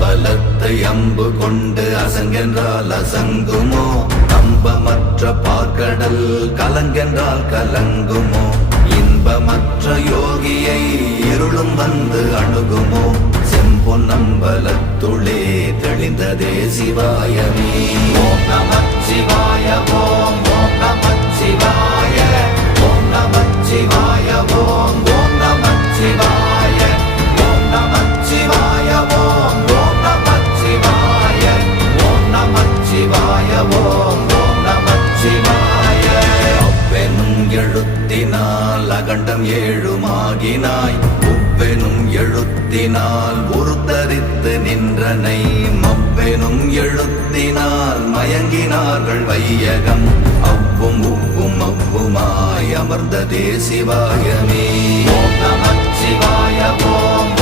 அம்பலத்தை அம்பு கொண்டு அசங்கென்றால் அசங்குமோ? நம்பமற்ற பார்க்கடல் கலங்கென்றால் கலங்குமோ? இன்பமற்ற யோகியை இருளும் வந்து அணுகுமோ? செம்பொன்னம்பலத்துளே தெளிந்ததே சிவாயமே. ஓம் நமச்சிவாய ஓம் ஓம் நமச்சிவாய ஓம் நமச்சிவாய ஓம் ஓம் நமச்சிவாய ஓம் நமச்சிவாய ஓம் ஓம் நமச்சிவாய ஓம் நமச்சிவாய ஓம் ஓம் நமச்சிவாய. அவ்வெனும் எழுத்தினால் அகண்டம் ஏழுமாகினாய், உவ்வெனும் எழுத்தினால் உருத்தரித்து நின்றனை, மவ்வெனும் எழுத்தினால் மயங்கினார்கள் வையகம். அவ்வும் உவ்வும் அவ்வுமாய் அமர்ந்ததே சிவாயமே. ஓம் நமச்சிவாய ஓம்